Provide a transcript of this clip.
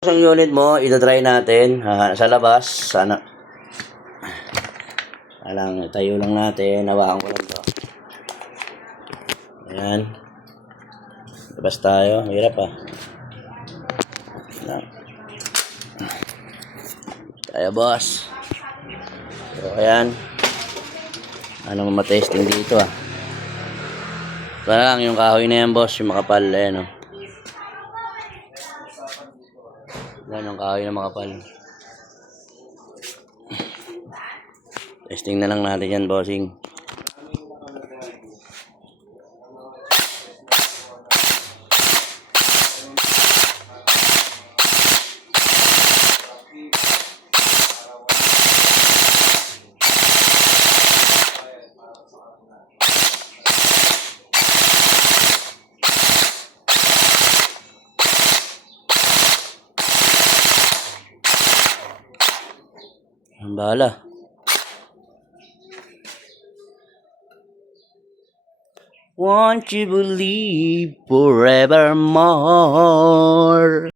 Yung unit mo, ito-try natin sa labas. Sana. Alang, tayo lang natin. Hawakan ko lang to. Ayan. Labas tayo. Hirap ah. Tayo boss. So, ayan. Anong matesting dito ah. Ito na lang yung kahoy na yan boss. Yung makapal. Ayan oh. Yan yung kahoy na makapal. Testing na lang natin yan, bossing. Ang bahala. Won't you believe forevermore?